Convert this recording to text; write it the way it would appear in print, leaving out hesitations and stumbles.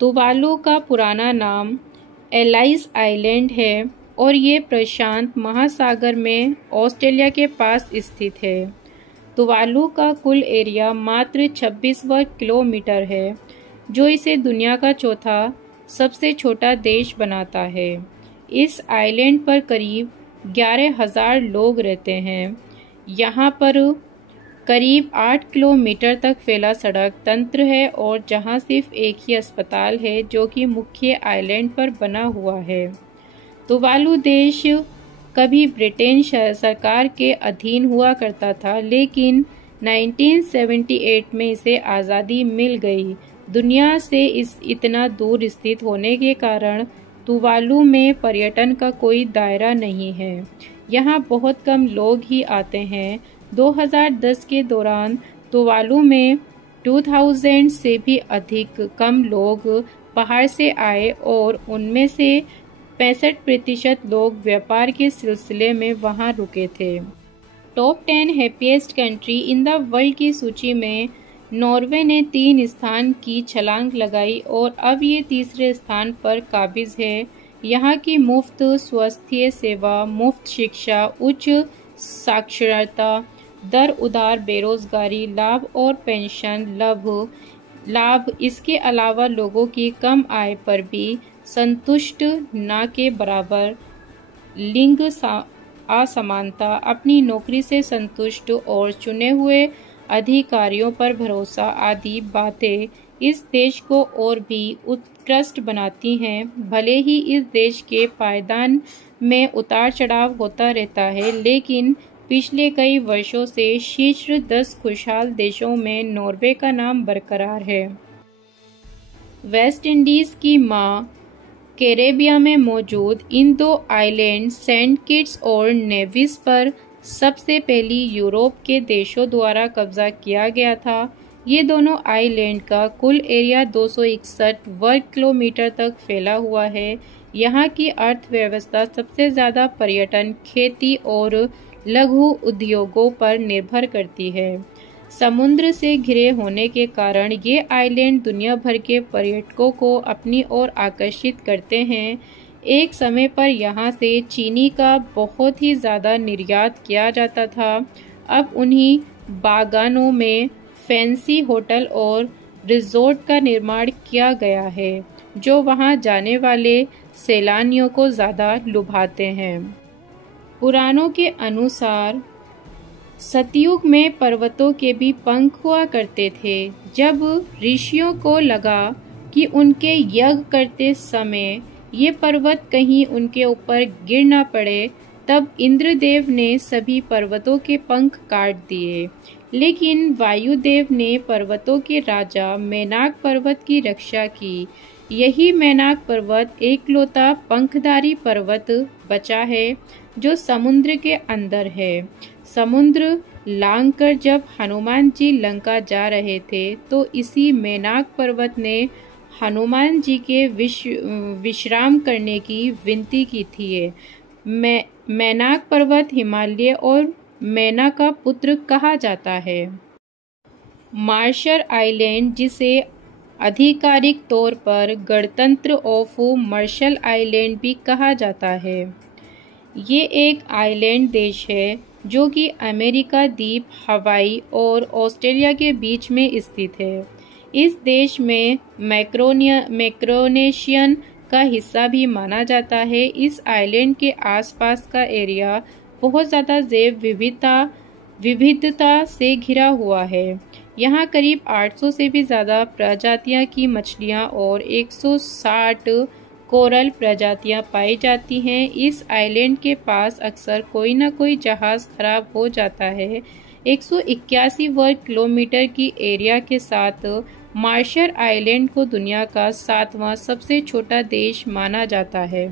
Tuvalu का पुराना नाम एलाइस आइलैंड है और ये प्रशांत महासागर में ऑस्ट्रेलिया के पास स्थित है। तुवालू का कुल एरिया मात्र 26 वर्ग किलोमीटर है, जो इसे दुनिया का चौथा सबसे छोटा देश बनाता है। इस आइलैंड पर करीब 11,000 लोग रहते हैं। यहाँ पर करीब 8 किलोमीटर तक फैला सड़क तंत्र है और जहाँ सिर्फ एक ही अस्पताल है जो कि मुख्य आइलैंड पर बना हुआ है। तुवालू देश कभी ब्रिटेन सरकार के अधीन हुआ करता था, लेकिन 1978 में इसे आज़ादी मिल गई। दुनिया से इतना दूर स्थित होने के कारण तुवालू में पर्यटन का कोई दायरा नहीं है। यहाँ बहुत कम लोग ही आते हैं। 2010 के दौरान तुवालू में 2000 से भी अधिक कम लोग बाहर से आए और उनमें से 65% लोग व्यापार के सिलसिले में वहां रुके थे। Top 10 happiest country in the world की सूची में नॉर्वे ने 3 स्थान की छलांग लगाई और अब ये तीसरे स्थान पर काबिज है। यहाँ की मुफ्त स्वास्थ्य सेवा, मुफ्त शिक्षा, उच्च साक्षरता दर, उदार बेरोजगारी लाभ और पेंशन लाभ इसके अलावा लोगों की कम आय पर भी संतुष्ट न के बराबर लिंग असमानता, अपनी नौकरी से संतुष्ट और चुने हुए अधिकारियों पर भरोसा आदि बातें इस देश को और भी उत्कृष्ट बनाती हैं। भले ही इस देश के पायदान में उतार चढ़ाव होता रहता है, लेकिन पिछले कई वर्षों से शीर्ष 10 खुशहाल देशों में नॉर्वे का नाम बरकरार है। वेस्ट इंडीज की मां कैरेबिया में मौजूद इन 2 आइलैंड सेंट किट्स और नेविस पर सबसे पहली यूरोप के देशों द्वारा कब्जा किया गया था। ये दोनों आइलैंड का कुल एरिया 261 वर्ग किलोमीटर तक फैला हुआ है। यहाँ की अर्थव्यवस्था सबसे ज़्यादा पर्यटन, खेती और लघु उद्योगों पर निर्भर करती है। समुद्र से घिरे होने के कारण ये आइलैंड दुनिया भर के पर्यटकों को अपनी ओर आकर्षित करते हैं। एक समय पर यहाँ से चीनी का बहुत ही ज़्यादा निर्यात किया जाता था। अब उन्हीं बागानों में फैंसी होटल और रिजॉर्ट का निर्माण किया गया है, जो वहाँ जाने वाले सैलानियों को ज़्यादा लुभाते हैं। पुराणों के अनुसार सतयुग में पर्वतों के भी पंख हुआ करते थे। जब ऋषियों को लगा कि उनके यज्ञ करते समय ये पर्वत कहीं उनके ऊपर गिर ना पड़े, तब इंद्रदेव ने सभी पर्वतों के पंख काट दिए। लेकिन वायुदेव ने पर्वतों के राजा मैनाक पर्वत की रक्षा की। यही मैनाक पर्वत एकलौता पंखधारी पर्वत बचा है जो समुद्र के अंदर है। समुद्र लांघकर जब हनुमान जी लंका जा रहे थे तो इसी मैनाक पर्वत ने हनुमान जी के विश्राम करने की विनती की थी। मैनाक पर्वत हिमालय और मैना का पुत्र कहा जाता है। मार्शल आइलैंड, जिसे आधिकारिक तौर पर गणतंत्र ऑफ मार्शल आइलैंड भी कहा जाता है, ये एक आइलैंड देश है जो कि अमेरिका द्वीप, हवाई और ऑस्ट्रेलिया के बीच में स्थित है। इस देश में मैक्रोनेशियन का हिस्सा भी माना जाता है। इस आइलैंड के आसपास का एरिया बहुत ज़्यादा जैव विविधता से घिरा हुआ है। यहाँ करीब 800 से भी ज़्यादा प्रजातियाँ की मछलियाँ और 160 कोरल प्रजातियाँ पाई जाती हैं। इस आइलैंड के पास अक्सर कोई ना कोई जहाज़ खराब हो जाता है। 181 वर्ग किलोमीटर की एरिया के साथ मार्शल आइलैंड को दुनिया का 7वां सबसे छोटा देश माना जाता है।